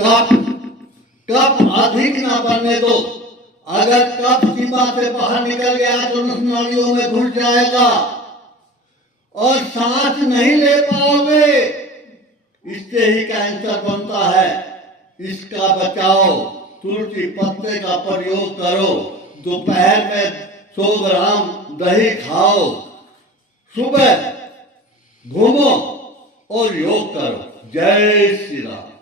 कफ कफ अधिक ना बनने दो। अगर कफ सीमा से बाहर निकल गया तो नाड़ियों में घुस जाएगा और सांस नहीं ले पाओगे। इससे ही कैंसर बनता है। इसका बचाव, तुलसी पत्ते का प्रयोग करो। दोपहर में 100 ग्राम दही खाओ। सुबह घूमो और योग करो। जय श्री राम।